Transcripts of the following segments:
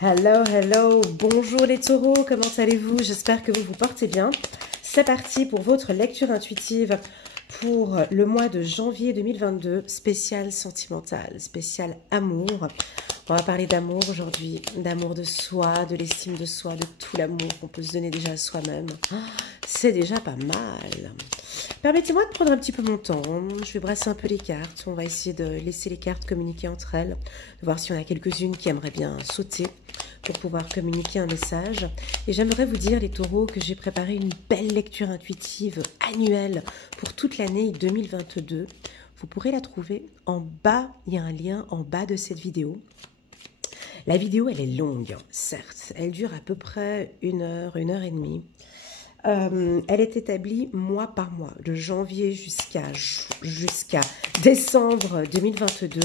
Hello, hello, bonjour les taureaux, comment allez-vous? J'espère que vous vous portez bien. C'est parti pour votre lecture intuitive pour le mois de janvier 2022, spécial sentimental, spécial amour. On va parler d'amour aujourd'hui, d'amour de soi, de l'estime de soi, de tout l'amour qu'on peut se donner déjà à soi-même. C'est déjà pas mal. Permettez-moi de prendre un petit peu mon temps. Je vais brasser un peu les cartes. On va essayer de laisser les cartes communiquer entre elles, de voir s'il y en a quelques-unes qui aimeraient bien sauter pour pouvoir communiquer un message. Et j'aimerais vous dire, les taureaux, que j'ai préparé une belle lecture intuitive annuelle pour toute l'année 2022. Vous pourrez la trouver en bas. Il y a un lien en bas de cette vidéo. La vidéo, elle est longue, certes. Elle dure à peu près une heure et demie. Elle est établie mois par mois, de janvier jusqu'à décembre 2022.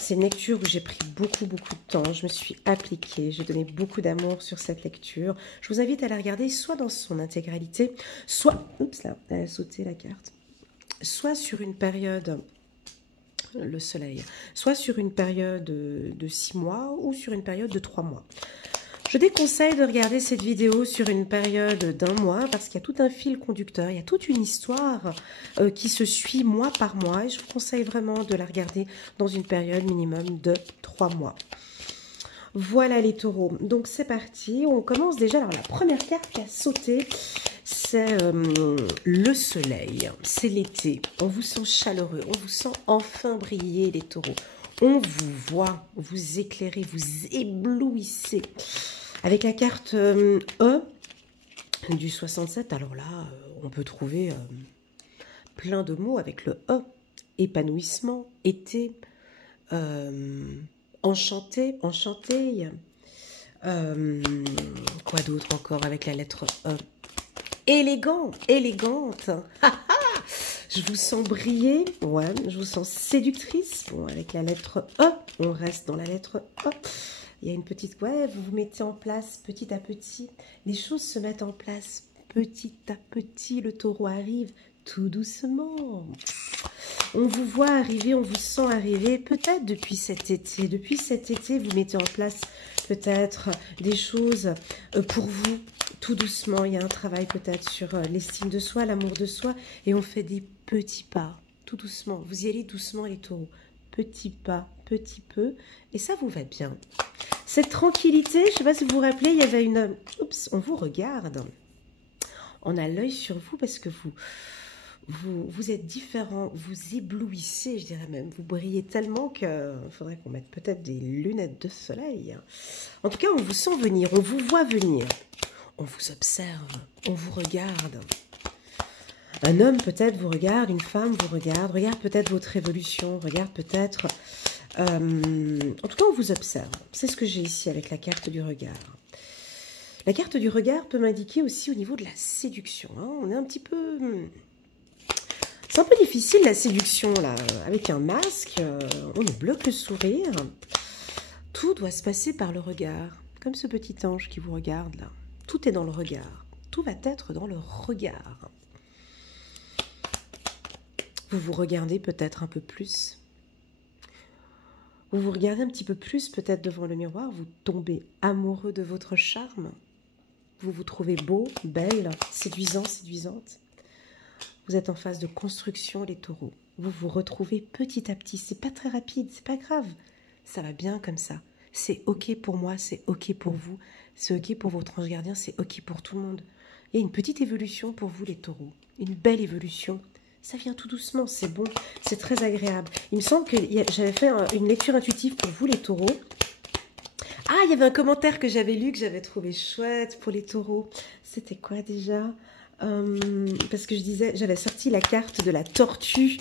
C'est une lecture où j'ai pris beaucoup de temps. Je me suis appliquée, j'ai donné beaucoup d'amour sur cette lecture. Je vous invite à la regarder soit dans son intégralité, soit... Oups là, elle a sauté la carte. Soit sur une période... le soleil, soit sur une période de 6 mois ou sur une période de 3 mois. Je déconseille de regarder cette vidéo sur une période d'un mois parce qu'il y a tout un fil conducteur, il y a toute une histoire qui se suit mois par mois et je vous conseille vraiment de la regarder dans une période minimum de 3 mois. Voilà les taureaux, donc c'est parti, on commence déjà. Alors la première carte qui a sauté, c'est le soleil, c'est l'été, on vous sent chaleureux, on vous sent enfin briller les taureaux. On vous voit, vous éclairez, vous éblouissez. Avec la carte E du 67, alors là, on peut trouver plein de mots avec le E. Épanouissement, été, enchanté, enchantée. Quoi d'autre encore avec la lettre E? Élégant, élégante. Je vous sens briller, ouais, je vous sens séductrice. Bon, avec la lettre E, on reste dans la lettre E. Il y a une petite, ouais, vous vous mettez en place petit à petit. Les choses se mettent en place petit à petit. Le taureau arrive tout doucement. On vous voit arriver, on vous sent arriver, peut-être depuis cet été. Depuis cet été, vous mettez en place peut-être des choses pour vous. Tout doucement, il y a un travail peut-être sur l'estime de soi, l'amour de soi. Et on fait des petits pas, tout doucement. Vous y allez doucement les taureaux. Petits pas, petit peu. Et ça vous va bien. Cette tranquillité, je ne sais pas si vous vous rappelez, il y avait une... Oups, on vous regarde. On a l'œil sur vous parce que vous êtes différent, vous éblouissez, je dirais même. Vous brillez tellement qu'il faudrait qu'on mette peut-être des lunettes de soleil. En tout cas, on vous sent venir, on vous voit venir. On vous observe, on vous regarde. Un homme peut-être vous regarde, une femme vous regarde peut-être votre évolution, regarde peut-être... en tout cas, on vous observe. C'est ce que j'ai ici avec la carte du regard. La carte du regard peut m'indiquer aussi au niveau de la séduction. Hein. On est un petit peu... C'est un peu difficile la séduction là. Avec un masque, on nous bloque le sourire. Tout doit se passer par le regard. Comme ce petit ange qui vous regarde là. Tout est dans le regard. Tout va être dans le regard. Vous vous regardez peut-être un peu plus. Vous vous regardez un petit peu plus peut-être devant le miroir. Vous tombez amoureux de votre charme. Vous vous trouvez beau, belle, séduisant, séduisante. Vous êtes en phase de construction, les taureaux. Vous vous retrouvez petit à petit. C'est pas très rapide, c'est pas grave. Ça va bien comme ça. C'est OK pour moi, c'est OK pour vous. C'est OK pour votre ange gardien, c'est OK pour tout le monde. Il y a une petite évolution pour vous, les taureaux. Une belle évolution. Ça vient tout doucement, c'est bon, c'est très agréable. Il me semble que j'avais fait une lecture intuitive pour vous, les taureaux. Ah, il y avait un commentaire que j'avais lu, que j'avais trouvé chouette pour les taureaux. C'était quoi déjà? Parce que je disais, j'avais sorti la carte de la tortue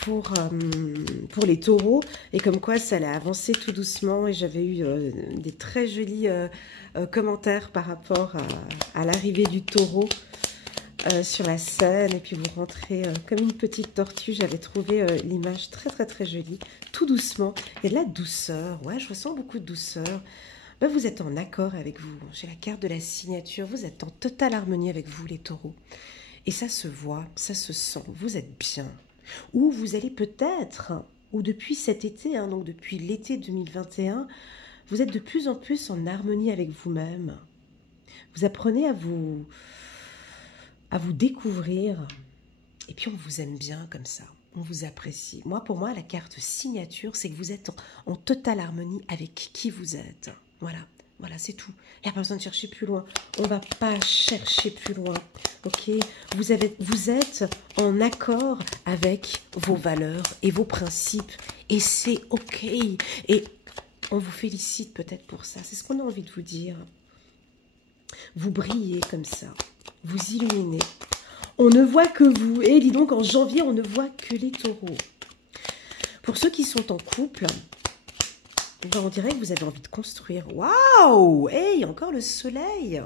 pour les taureaux. Et comme quoi, ça allait avancer tout doucement. Et j'avais eu des très jolis commentaires par rapport à l'arrivée du taureau sur la scène. Et puis vous rentrez comme une petite tortue. J'avais trouvé l'image très jolie. Tout doucement. Il y a de la douceur. Ouais, je ressens beaucoup de douceur. Ben, vous êtes en accord avec vous. J'ai la carte de la signature. Vous êtes en totale harmonie avec vous, les taureaux. Et ça se voit, ça se sent. Vous êtes bien. Ou vous allez peut-être, ou depuis cet été, hein, donc depuis l'été 2021, Vous êtes de plus en plus en harmonie avec vous-même. Vous apprenez à vous découvrir. Et puis on vous aime bien comme ça. On vous apprécie. Pour moi, la carte signature, c'est que vous êtes en totale harmonie avec qui vous êtes. Voilà. Voilà, c'est tout. Il n'y a pas besoin de chercher plus loin. On ne va pas chercher plus loin. Ok? Vous êtes en accord avec vos valeurs et vos principes. Et c'est ok. Et on vous félicite peut-être pour ça. C'est ce qu'on a envie de vous dire. Vous brillez comme ça. Vous illuminez. On ne voit que vous. Et dis donc, en janvier, on ne voit que les taureaux. Pour ceux qui sont en couple, on dirait que vous avez envie de construire. Waouh! Hey, encore le soleil!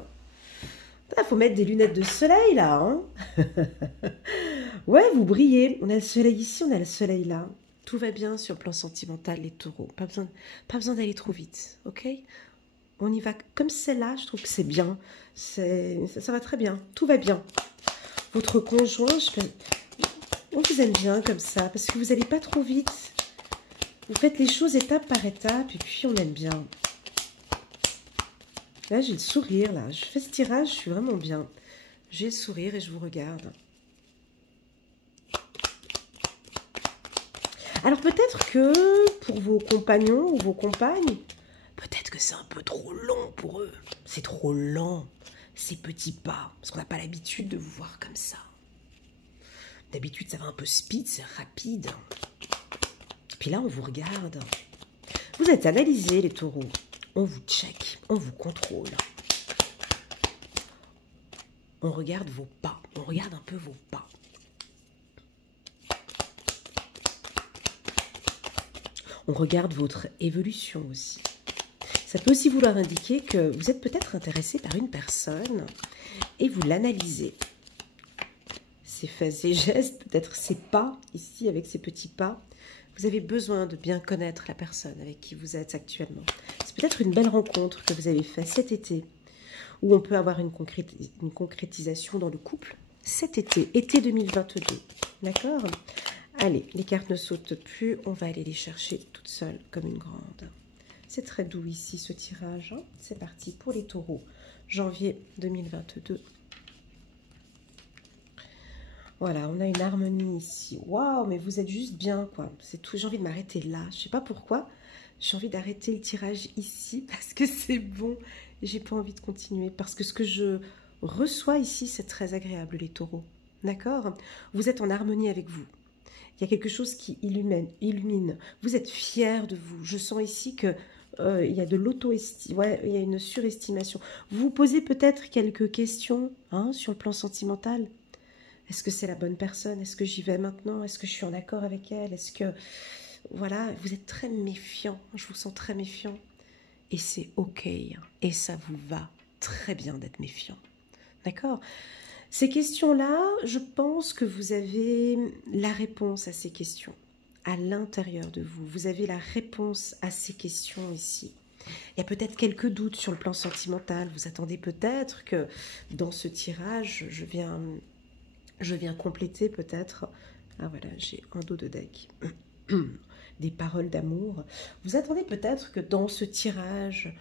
Il faut mettre des lunettes de soleil, là. Hein. Ouais, vous brillez. On a le soleil ici, on a le soleil là. Tout va bien sur le plan sentimental, les taureaux. Pas besoin d'aller trop vite, ok? On y va comme celle-là, je trouve que c'est bien. Ça va très bien. Tout va bien. Votre conjoint, on vous aime bien comme ça, parce que vous n'allez pas trop vite. Vous faites les choses étape par étape, et puis on aime bien. Là, j'ai le sourire, là. Je fais ce tirage, je suis vraiment bien. J'ai le sourire et je vous regarde. Alors, peut-être que pour vos compagnons ou vos compagnes, peut-être que c'est un peu trop long pour eux. C'est trop lent, ces petits pas, parce qu'on n'a pas l'habitude de vous voir comme ça. D'habitude, ça va un peu speed, c'est rapide. Puis là, on vous regarde. Vous êtes analysés, les taureaux. On vous check, on vous contrôle. On regarde vos pas, on regarde un peu vos pas. On regarde votre évolution aussi. Ça peut aussi vouloir indiquer que vous êtes peut-être intéressé par une personne et vous l'analysez. Ses faits, ses gestes, peut-être ses pas, ici avec ses petits pas. Vous avez besoin de bien connaître la personne avec qui vous êtes actuellement. C'est peut-être une belle rencontre que vous avez faite cet été, où on peut avoir une concrétisation dans le couple cet été, été 2022. D'accord? Allez, les cartes ne sautent plus, on va aller les chercher toutes seules comme une grande. C'est très doux ici ce tirage. Hein. C'est parti pour les taureaux. Janvier 2022. Voilà, on a une harmonie ici. Waouh, mais vous êtes juste bien, quoi. C'est tout. J'ai envie de m'arrêter là. Je sais pas pourquoi. J'ai envie d'arrêter le tirage ici parce que c'est bon. J'ai pas envie de continuer parce que ce que je reçois ici, c'est très agréable, les taureaux. D'accord? Vous êtes en harmonie avec vous. Il y a quelque chose qui illumine. Vous êtes fiers de vous. Je sens ici que il y a de l'auto-estime. Ouais, il y a une surestimation. Vous vous posez peut-être quelques questions hein, sur le plan sentimental. Est-ce que c'est la bonne personne? Est-ce que j'y vais maintenant? Est-ce que je suis en accord avec elle? Est-ce que... Voilà, vous êtes très méfiant. Je vous sens très méfiant. Et c'est OK. Et ça vous va très bien d'être méfiant. D'accord? Ces questions-là, je pense que vous avez la réponse à ces questions. À l'intérieur de vous. Vous avez la réponse à ces questions ici. Il y a peut-être quelques doutes sur le plan sentimental. Vous attendez peut-être que dans ce tirage, je viens compléter peut-être, ah voilà, j'ai un dos de deck, des paroles d'amour. Vous attendez peut-être que dans ce tirage,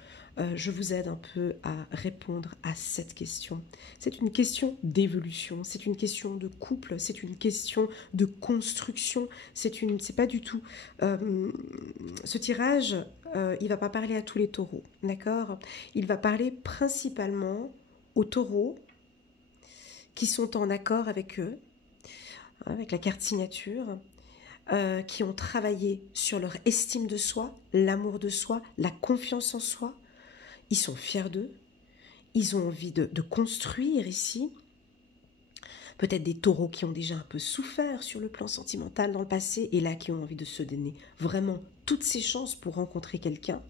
je vous aide un peu à répondre à cette question. C'est une question d'évolution, c'est une question de couple, c'est une question de construction, c'est pas du tout... ce tirage, il ne va pas parler à tous les taureaux, d'accord? Il va parler principalement aux taureaux qui sont en accord avec eux, avec la carte signature, qui ont travaillé sur leur estime de soi, l'amour de soi, la confiance en soi. Ils sont fiers d'eux, ils ont envie de construire ici. Peut-être des taureaux qui ont déjà un peu souffert sur le plan sentimental dans le passé et là qui ont envie de se donner vraiment toutes ces chances pour rencontrer quelqu'un.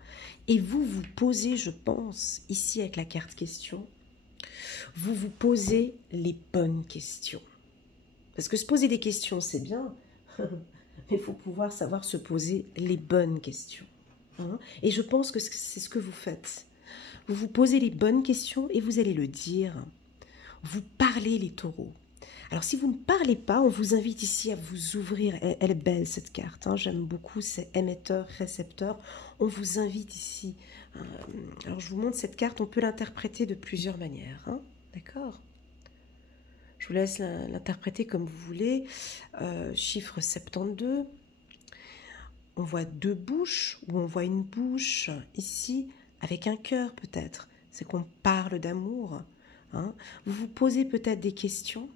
Et vous vous posez, je pense, ici avec la carte question, vous vous posez les bonnes questions. Parce que se poser des questions, c'est bien, mais il faut pouvoir savoir se poser les bonnes questions. Hein? Et je pense que c'est ce que vous faites. Vous vous posez les bonnes questions et vous allez le dire. Vous parlez les taureaux. Alors, si vous ne parlez pas, on vous invite ici à vous ouvrir. Elle est belle, cette carte. Hein, j'aime beaucoup. C'est émetteur, récepteur. On vous invite ici. Alors, je vous montre cette carte. On peut l'interpréter de plusieurs manières. Hein, d'accord? Je vous laisse l'interpréter comme vous voulez. Chiffre 72. On voit deux bouches, ou on voit une bouche ici, avec un cœur peut-être. C'est qu'on parle d'amour. Hein. Vous vous posez peut-être des questions.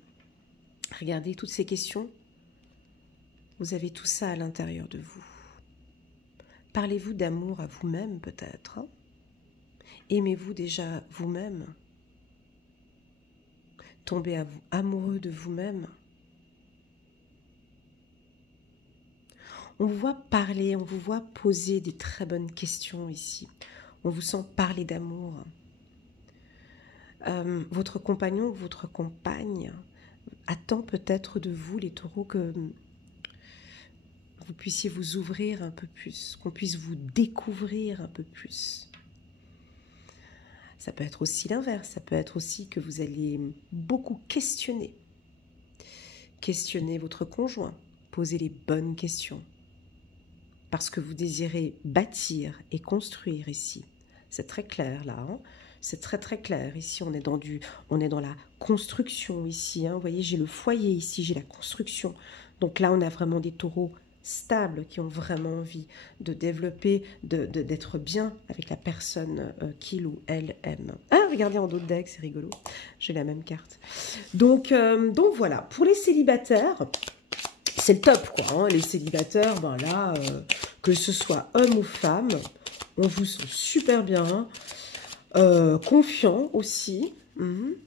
Regardez toutes ces questions. Vous avez tout ça à l'intérieur de vous. Parlez-vous d'amour à vous-même peut-être. Hein. Aimez-vous déjà vous-même. Tombez amoureux de vous-même. On vous voit parler, on vous voit poser des très bonnes questions ici. On vous sent parler d'amour. Votre compagnon ou votre compagne attend peut-être de vous, les taureaux, que vous puissiez vous ouvrir un peu plus, qu'on puisse vous découvrir un peu plus. Ça peut être aussi l'inverse, ça peut être aussi que vous allez beaucoup questionner. Questionner votre conjoint, poser les bonnes questions. Parce que vous désirez bâtir et construire ici. C'est très clair là, hein. C'est très très clair. Ici, on est dans la construction ici. Hein. Vous voyez, j'ai le foyer ici, j'ai la construction. Donc là, on a vraiment des taureaux stables qui ont vraiment envie de développer, d'être bien avec la personne qu'il ou elle aime. Ah, regardez en dos de deck, c'est rigolo. J'ai la même carte. Donc voilà, pour les célibataires, c'est le top quoi. Hein. Les célibataires, ben là, que ce soit homme ou femme, on vous sent super bien. Confiant aussi. Ouais,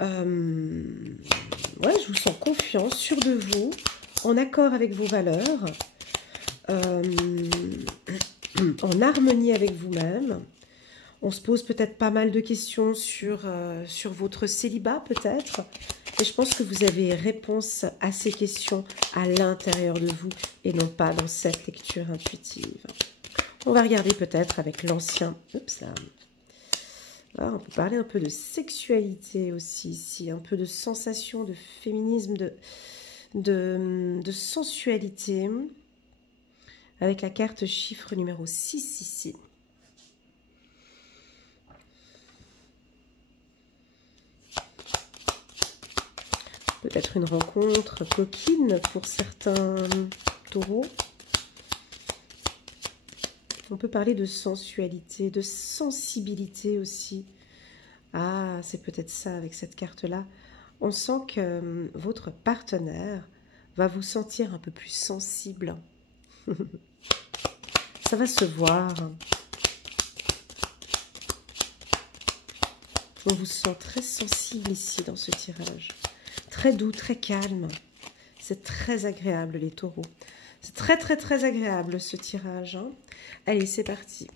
je vous sens confiant, sûr de vous, en accord avec vos valeurs, en harmonie avec vous-même. On se pose peut-être pas mal de questions sur votre célibat, peut-être. Et je pense que vous avez réponse à ces questions à l'intérieur de vous et non pas dans cette lecture intuitive. On va regarder peut-être avec l'ancien... Oups là. Ah, on peut parler un peu de sexualité aussi ici, un peu de sensation, de féminisme, de sensualité, avec la carte chiffre numéro 6 ici. Peut-être une rencontre coquine pour certains taureaux. On peut parler de sensualité, de sensibilité aussi. Ah, c'est peut-être ça avec cette carte-là. On sent que votre partenaire va vous sentir un peu plus sensible. Ça va se voir. On vous sent très sensible ici dans ce tirage. Très doux, très calme. C'est très agréable les taureaux. C'est très très très agréable ce tirage. Hein. Allez, c'est parti.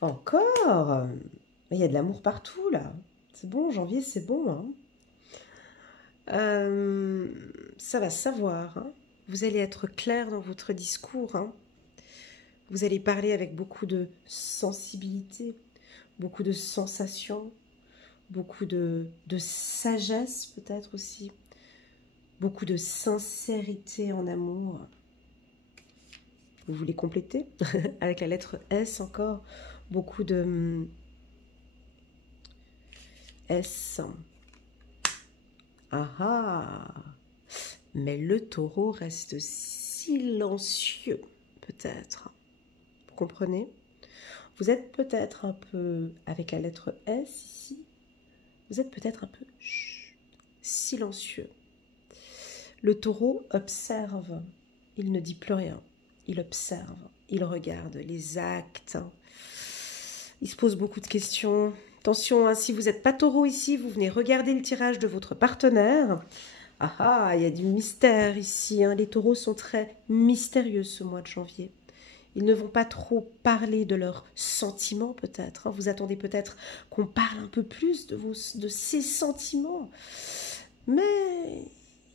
Encore. Il y a de l'amour partout là. C'est bon, janvier, c'est bon. Hein. Ça va savoir. Hein. Vous allez être clair dans votre discours. Hein. Vous allez parler avec beaucoup de sensibilité, beaucoup de sensations, beaucoup de sagesse peut-être aussi. Beaucoup de sincérité en amour. Vous voulez compléter avec la lettre S encore. Beaucoup de S. Ah ah. Mais le taureau reste silencieux, peut-être. Vous comprenez? Vous êtes peut-être un peu, avec la lettre S ici, vous êtes peut-être un peu silencieux. Le taureau observe, il ne dit plus rien, il observe, il regarde les actes, il se pose beaucoup de questions. Attention, hein, si vous n'êtes pas taureau ici, vous venez regarder le tirage de votre partenaire. Ah ah, il y a du mystère ici, hein. Les taureaux sont très mystérieux ce mois de janvier. Ils ne vont pas trop parler de leurs sentiments peut-être, hein. Vous attendez peut-être qu'on parle un peu plus de ces sentiments. Mais...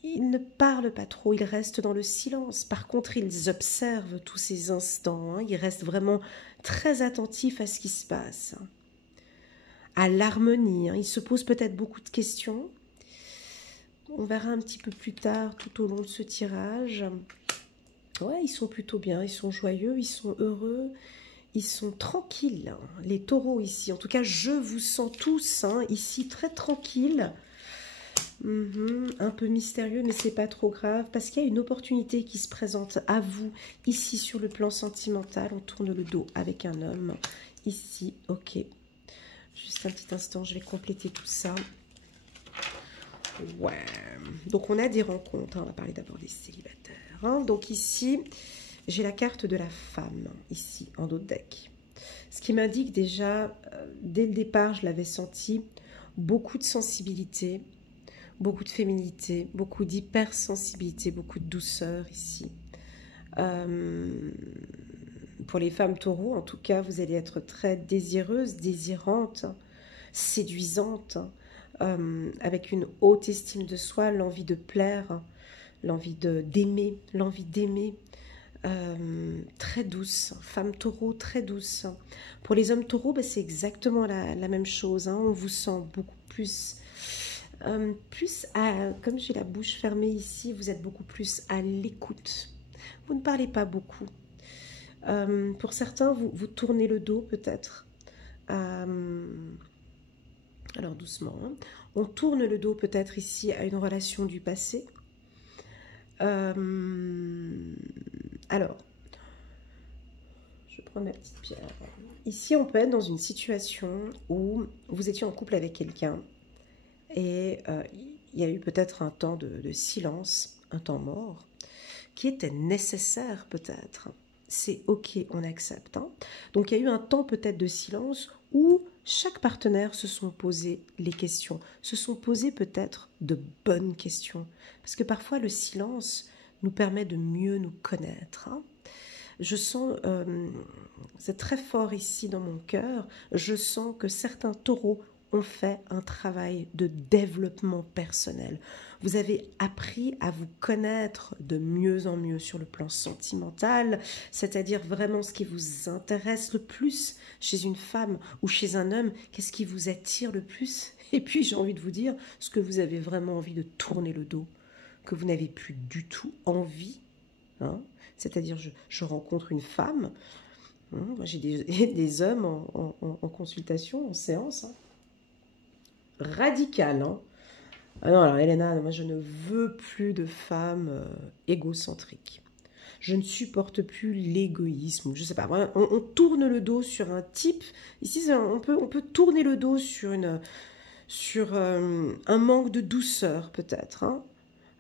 ils ne parlent pas trop, ils restent dans le silence. Par contre, ils observent tous ces instants. Hein. Ils restent vraiment très attentifs à ce qui se passe. à l'harmonie. Hein. Ils se posent peut-être beaucoup de questions. On verra un petit peu plus tard, tout au long de ce tirage. Ouais, ils sont plutôt bien, ils sont joyeux, ils sont heureux, ils sont tranquilles. Hein. Les taureaux ici, en tout cas, je vous sens tous hein, ici très tranquilles. Un peu mystérieux, mais c'est pas trop grave, parce qu'il y a une opportunité qui se présente à vous, ici sur le plan sentimental. On tourne le dos avec un homme, ici, ok. Juste un petit instant, je vais compléter tout ça. Ouais, donc on a des rencontres, hein. On va parler d'abord des célibataires. Hein. Donc ici, j'ai la carte de la femme, ici, en dos de deck. Ce qui m'indique déjà, dès le départ, je l'avais senti, beaucoup de sensibilité, beaucoup de féminité, beaucoup d'hypersensibilité, beaucoup de douceur ici. Pour les femmes taureaux, en tout cas, vous allez être très désireuses, désirantes, séduisantes, avec une haute estime de soi, l'envie de plaire, l'envie d'aimer, très douce, femme taureau très douce. Pour les hommes taureaux, c'est exactement la même chose, hein. On vous sent beaucoup plus, comme j'ai la bouche fermée ici, vous êtes beaucoup plus à l'écoute. Vous ne parlez pas beaucoup. Pour certains, vous tournez le dos peut-être. Alors doucement, hein. On tourne le dos peut-être ici à une relation du passé. Alors, je prends ma petite pierre. Ici, on peut être dans une situation où vous étiez en couple avec quelqu'un et il y a eu peut-être un temps de silence, un temps mort, qui était nécessaire peut-être. C'est ok, on accepte. Hein. Donc, il y a eu un temps peut-être de silence où chaque partenaire se sont posé les questions, se sont posé peut-être de bonnes questions. Parce que parfois, le silence nous permet de mieux nous connaître. Hein. Je sens, c'est très fort ici dans mon cœur, je sens que certains taureaux ont fait un travail de développement personnel. Vous avez appris à vous connaître de mieux en mieux sur le plan sentimental, c'est-à-dire vraiment ce qui vous intéresse le plus chez une femme ou chez un homme, qu'est-ce qui vous attire le plus. Et puis j'ai envie de vous dire, ce que vous avez vraiment envie de tourner le dos, que vous n'avez plus du tout envie. Hein, c'est-à-dire je rencontre une femme, hein, j'ai des hommes en consultation, en séance, hein, radicales. Hein. Ah non, alors Elena, moi je ne veux plus de femmes égocentriques. Je ne supporte plus l'égoïsme. Je sais pas, on tourne le dos sur un type. Ici, on peut tourner le dos sur un manque de douceur peut-être. Hein.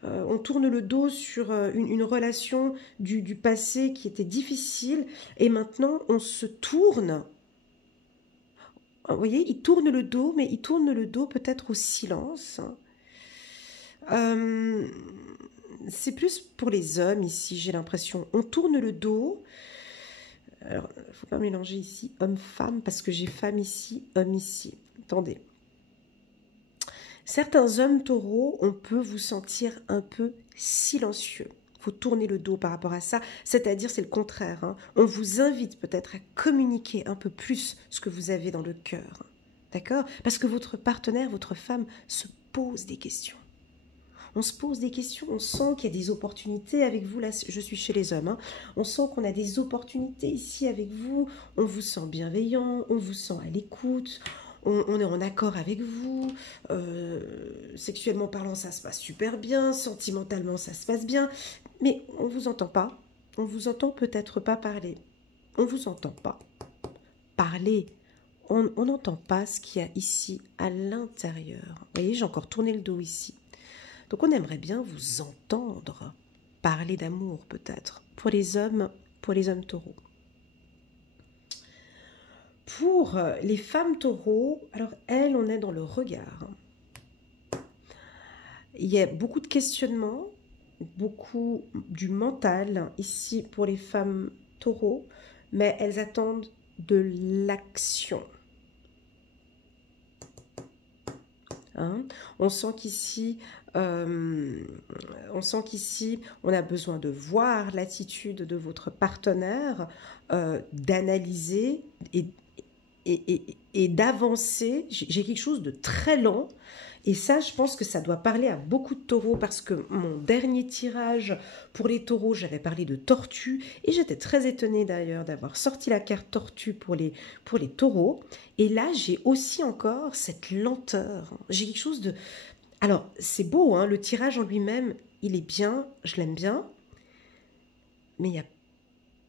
On tourne le dos sur une relation du passé qui était difficile et maintenant on se tourne. Vous voyez, il tourne le dos, mais il tourne le dos peut-être au silence. C'est plus pour les hommes ici, j'ai l'impression. On tourne le dos. Alors, il ne faut pas mélanger ici homme-femme parce que j'ai femme ici, homme ici. Attendez. Certains hommes taureaux, on peut vous sentir un peu silencieux. Il faut tourner le dos par rapport à ça, c'est-à-dire c'est le contraire. Hein. On vous invite peut-être à communiquer un peu plus ce que vous avez dans le cœur. D'accord? Parce que votre partenaire, votre femme se pose des questions. On se pose des questions, on sent qu'il y a des opportunités avec vous. Là, je suis chez les hommes. Hein. On sent qu'on a des opportunités ici avec vous. On vous sent bienveillant, on vous sent à l'écoute. On est en accord avec vous, sexuellement parlant, ça se passe super bien, sentimentalement, ça se passe bien, mais on ne vous entend pas, on vous entend peut-être pas parler, on vous entend pas parler, on n'entend pas ce qu'il y a ici à l'intérieur. Vous voyez, j'ai encore tourné le dos ici. Donc on aimerait bien vous entendre parler d'amour peut-être, pour les hommes taureaux. Pour les femmes taureaux, alors elles, on est dans le regard. Il y a beaucoup de questionnements, beaucoup du mental ici pour les femmes taureaux, mais elles attendent de l'action. Hein? On sent qu'ici, on a besoin de voir l'attitude de votre partenaire, d'analyser et d'avancer. J'ai quelque chose de très lent. Et ça, je pense que ça doit parler à beaucoup de taureaux parce que mon dernier tirage pour les taureaux, j'avais parlé de tortue. Et j'étais très étonnée d'ailleurs d'avoir sorti la carte tortue pour les taureaux. Et là, j'ai aussi encore cette lenteur. J'ai quelque chose de... Alors, c'est beau, hein, le tirage en lui-même, il est bien, je l'aime bien. Mais il n'y a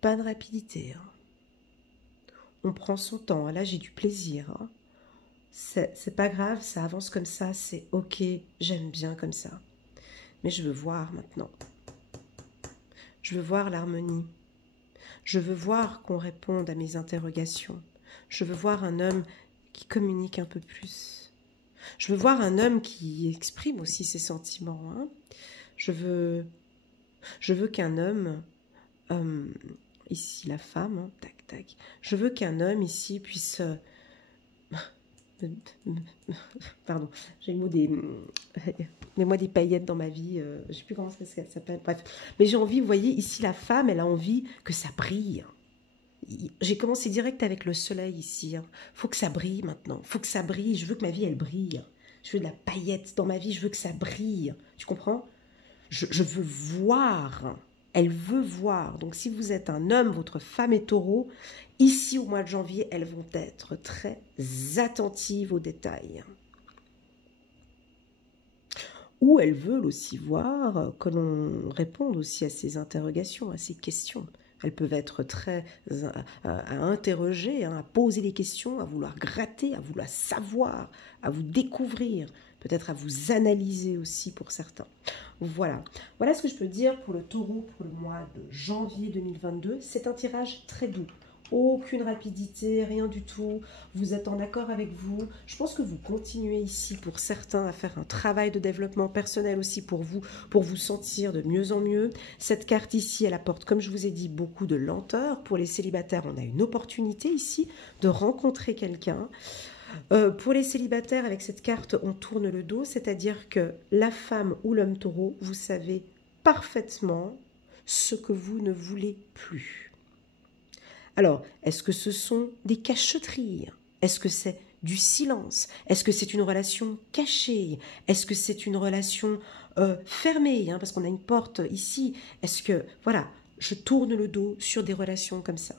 pas de rapidité. Hein. On prend son temps. Là, j'ai du plaisir. Hein. C'est pas grave, ça avance comme ça, c'est ok, j'aime bien comme ça. Mais je veux voir maintenant. Je veux voir l'harmonie. Je veux voir qu'on réponde à mes interrogations. Je veux voir un homme qui communique un peu plus. Je veux voir un homme qui exprime aussi ses sentiments. Hein. Je veux qu'un homme, ici la femme, hein, tac, tac. Je veux qu'un homme ici puisse... Pardon, j'ai le mot des... Mets-moi des paillettes dans ma vie, je ne sais plus comment ça s'appelle, bref. Mais j'ai envie, vous voyez, ici la femme, elle a envie que ça brille. J'ai commencé direct avec le soleil ici. Faut que ça brille maintenant, faut que ça brille, je veux que ma vie, elle brille. Je veux de la paillette dans ma vie, je veux que ça brille. Tu comprends? Je veux voir. Elle veut voir. Donc, si vous êtes un homme, votre femme est taureau, ici, au mois de janvier, elles vont être très attentives aux détails. Ou elles veulent aussi voir que l'on réponde aussi à ces interrogations, à ces questions. Elles peuvent être très à interroger, hein, à poser des questions, à vouloir gratter, à vouloir savoir, à vous découvrir, peut-être à vous analyser aussi pour certains. Voilà. Voilà ce que je peux dire pour le taureau pour le mois de janvier 2022. C'est un tirage très doux. Aucune rapidité, rien du tout. Vous êtes en accord avec vous. Je pense que vous continuez ici pour certains à faire un travail de développement personnel aussi pour vous sentir de mieux en mieux. Cette carte ici, elle apporte, comme je vous ai dit, beaucoup de lenteur. Pour les célibataires, on a une opportunité ici de rencontrer quelqu'un. Pour les célibataires, avec cette carte, on tourne le dos, c'est-à-dire que la femme ou l'homme taureau, vous savez parfaitement ce que vous ne voulez plus. Alors, est-ce que ce sont des cachotteries? Est-ce que c'est du silence? Est-ce que c'est une relation cachée? Est-ce que c'est une relation fermée, hein, parce qu'on a une porte ici? Est-ce que, voilà, je tourne le dos sur des relations comme ça?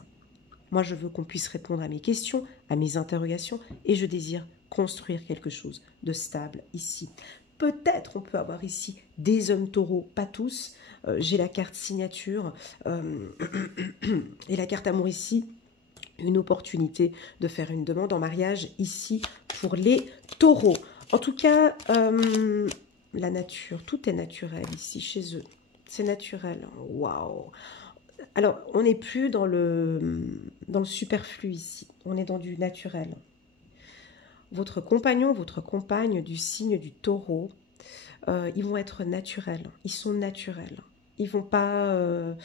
Moi, je veux qu'on puisse répondre à mes questions, à mes interrogations, et je désire construire quelque chose de stable ici. Peut-être on peut avoir ici des hommes taureaux, pas tous. J'ai la carte signature et la carte amour ici. Une opportunité de faire une demande en mariage ici pour les taureaux. En tout cas, la nature, tout est naturel ici chez eux. C'est naturel. Waouh! Alors, on n'est plus dans le superflu ici. On est dans du naturel. Votre compagnon, votre compagne du signe du taureau, ils vont être naturels. Ils sont naturels. Ils ne vont pas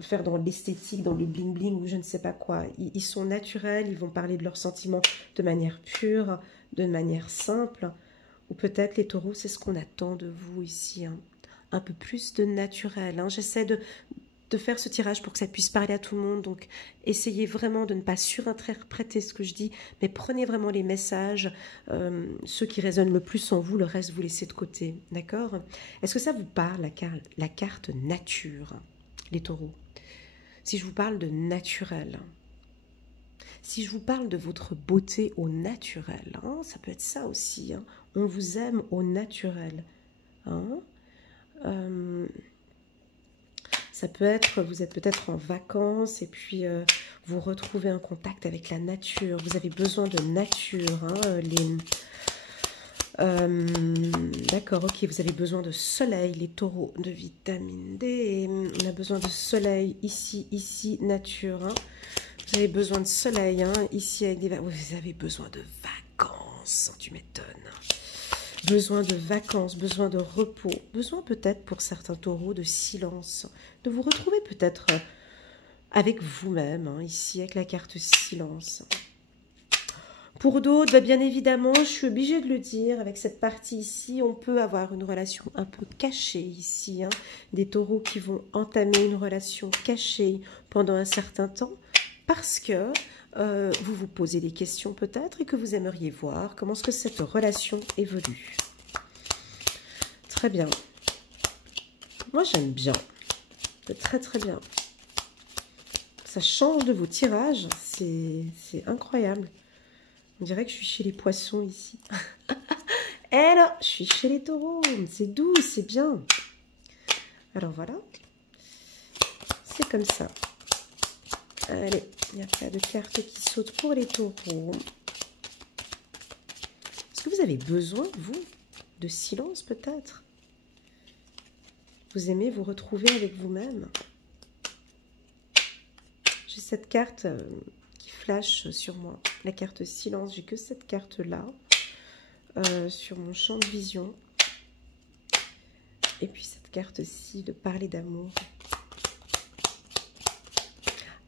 faire dans l'esthétique, dans le bling-bling ou je ne sais pas quoi. Ils sont naturels. Ils vont parler de leurs sentiments de manière pure, de manière simple. Ou peut-être les taureaux, c'est ce qu'on attend de vous ici. Hein. Un peu plus de naturel. Hein. J'essaie de faire ce tirage pour que ça puisse parler à tout le monde. Donc, essayez vraiment de ne pas surinterpréter ce que je dis, mais prenez vraiment les messages, ceux qui résonnent le plus en vous, le reste, vous laissez de côté. D'accord? Est-ce que ça vous parle, la carte nature, les taureaux? Si je vous parle de naturel, si je vous parle de votre beauté au naturel, hein, ça peut être ça aussi. Hein, on vous aime au naturel. Hein, ça peut être, vous êtes peut-être en vacances et puis vous retrouvez un contact avec la nature. Vous avez besoin de nature. Hein, d'accord, ok, vous avez besoin de soleil, les taureaux, de vitamine D. On a besoin de soleil ici, nature. Hein. Vous avez besoin de soleil, hein, ici avec des... Vous avez besoin de vacances, tu m'étonnes. Besoin de vacances, besoin de repos, besoin peut-être pour certains taureaux de silence, de vous retrouver peut-être avec vous-même, hein, ici avec la carte silence. Pour d'autres, bah, bien évidemment, je suis obligée de le dire, avec cette partie ici, on peut avoir une relation un peu cachée ici. Hein. Des taureaux qui vont entamer une relation cachée pendant un certain temps parce que vous vous posez des questions peut-être et que vous aimeriez voir comment est-ce que cette relation évolue. Très bien. Moi, j'aime bien. C'est très très bien. Ça change de vos tirages. C'est incroyable. On dirait que je suis chez les poissons ici. Et là, je suis chez les taureaux. C'est doux, c'est bien. Alors voilà. C'est comme ça. Allez, il n'y a pas de carte qui saute pour les taureaux. Est-ce que vous avez besoin, vous, de silence peut-être? Vous aimez vous retrouver avec vous-même? J'ai cette carte qui flash sur moi. La carte silence, j'ai que cette carte-là sur mon champ de vision. Et puis cette carte-ci de parler d'amour.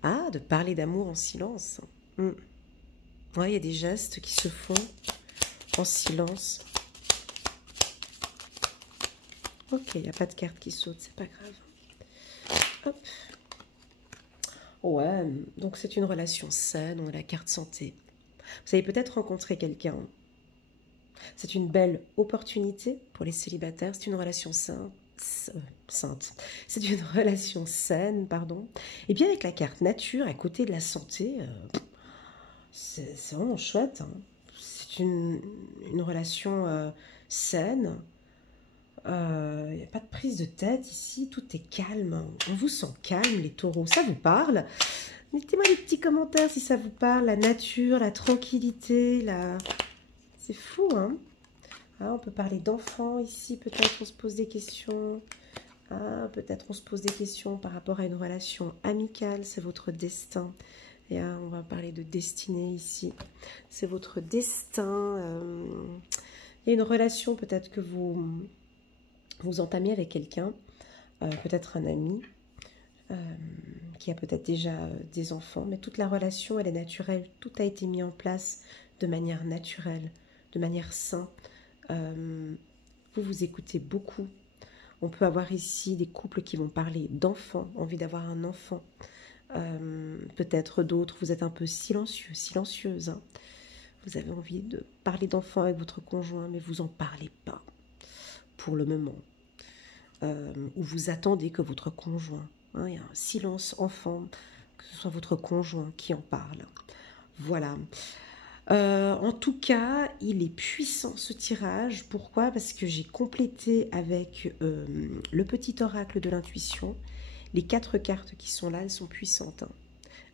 Ah, de parler d'amour en silence. Ouais, il y a des gestes qui se font en silence. Ok, il n'y a pas de carte qui saute, c'est pas grave. Hop. Ouais, donc c'est une relation saine, on a la carte santé. Vous avez peut-être rencontré quelqu'un. C'est une belle opportunité pour les célibataires, c'est une relation sainte. C'est une relation saine, pardon. Et bien avec la carte nature, à côté de la santé, c'est vraiment chouette. Hein. C'est une relation saine. Il n'y a pas de prise de tête ici, tout est calme. On vous sent calme, les taureaux. Ça vous parle? Mettez-moi des petits commentaires si ça vous parle. La nature, la tranquillité, c'est fou, hein? Ah, on peut parler d'enfants ici, peut-être on se pose des questions. Ah, peut-être on se pose des questions par rapport à une relation amicale, c'est votre destin. Et on va parler de destinée ici. C'est votre destin. Il y a une relation peut-être que vous entamez avec quelqu'un, peut-être un ami, qui a peut-être déjà des enfants, mais toute la relation, elle est naturelle. Tout a été mis en place de manière naturelle, de manière saine. Vous vous écoutez beaucoup. On peut avoir ici des couples qui vont parler d'enfants, envie d'avoir un enfant. Peut-être d'autres, vous êtes un peu silencieux, silencieuse. Hein. Vous avez envie de parler d'enfants avec votre conjoint, mais vous n'en parlez pas pour le moment. Ou vous attendez que votre conjoint, hein, il y a un silence enfant, que ce soit votre conjoint qui en parle. Voilà. En tout cas, il est puissant ce tirage. Pourquoi? Parce que j'ai complété avec le petit oracle de l'intuition. Les 4 cartes qui sont là, elles sont puissantes. Hein.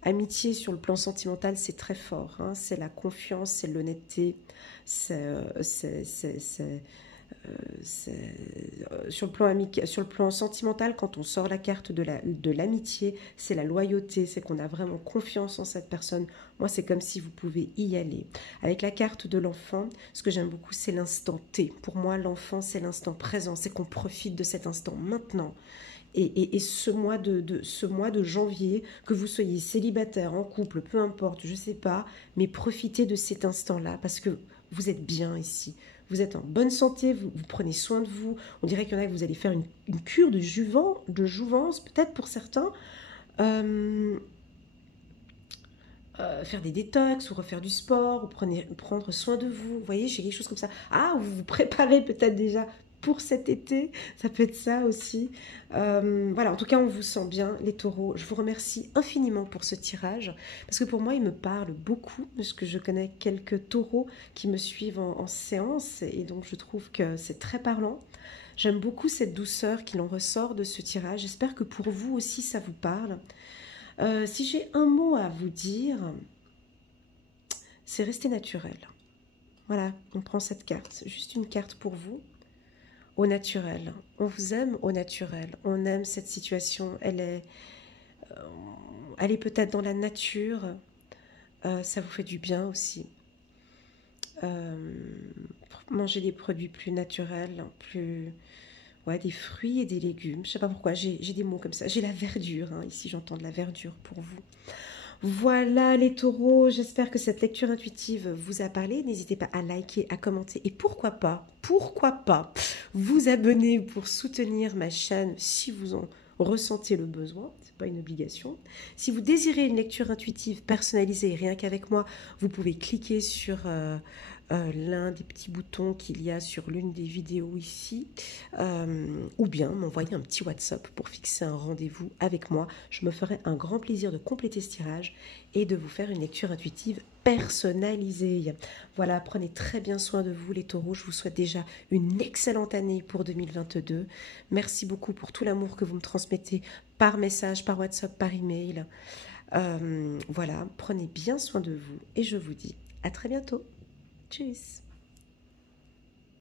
Amitié sur le plan sentimental, c'est très fort. Hein. C'est la confiance, c'est l'honnêteté, sur le plan sentimental, quand on sort la carte de l'amitié, c'est la loyauté, c'est qu'on a vraiment confiance en cette personne. Moi, c'est comme si vous pouvez y aller. Avec la carte de l'enfant, ce que j'aime beaucoup, c'est l'instant T. Pour moi, l'enfant, c'est l'instant présent, c'est qu'on profite de cet instant maintenant. Et ce mois de janvier, que vous soyez célibataire, en couple, peu importe, je ne sais pas, mais profitez de cet instant-là parce que vous êtes bien ici. Vous êtes en bonne santé, vous prenez soin de vous. On dirait qu'il y en a que vous allez faire une cure de jouvence, peut-être pour certains. Faire des détox ou refaire du sport, ou prendre soin de vous. Vous voyez, j'ai quelque chose comme ça. Ah, vous vous préparez peut-être déjà pour cet été. Ça peut être ça aussi. Voilà, en tout cas, on vous sent bien, les taureaux. Je vous remercie infiniment pour ce tirage, parce que pour moi, il me parle beaucoup, parce que je connais quelques taureaux qui me suivent en séance, et donc je trouve que c'est très parlant. J'aime beaucoup cette douceur qu'il en ressort de ce tirage. J'espère que pour vous aussi, ça vous parle. Si j'ai un mot à vous dire, c'est rester naturel. Voilà, on prend cette carte. C'est juste une carte pour vous. Au naturel. On vous aime au naturel. On aime cette situation. Elle est peut-être dans la nature. Ça vous fait du bien aussi. Manger des produits plus naturels, ouais, des fruits et des légumes. Je ne sais pas pourquoi, j'ai des mots comme ça. J'ai la verdure, hein. Ici j'entends de la verdure pour vous. Voilà les taureaux, j'espère que cette lecture intuitive vous a parlé. N'hésitez pas à liker, à commenter et pourquoi pas, vous abonner pour soutenir ma chaîne si vous en ressentez le besoin. Ce n'est pas une obligation. Si vous désirez une lecture intuitive personnalisée, rien qu'avec moi, vous pouvez cliquer sur l'un des petits boutons qu'il y a sur l'une des vidéos ici, ou bien m'envoyer un petit WhatsApp pour fixer un rendez-vous avec moi. Je me ferai un grand plaisir de compléter ce tirage et de vous faire une lecture intuitive personnalisée. Voilà, prenez très bien soin de vous les taureaux. Je vous souhaite déjà une excellente année pour 2022. Merci beaucoup pour tout l'amour que vous me transmettez par message, par WhatsApp, par email. Voilà, prenez bien soin de vous et je vous dis à très bientôt. Tschüss.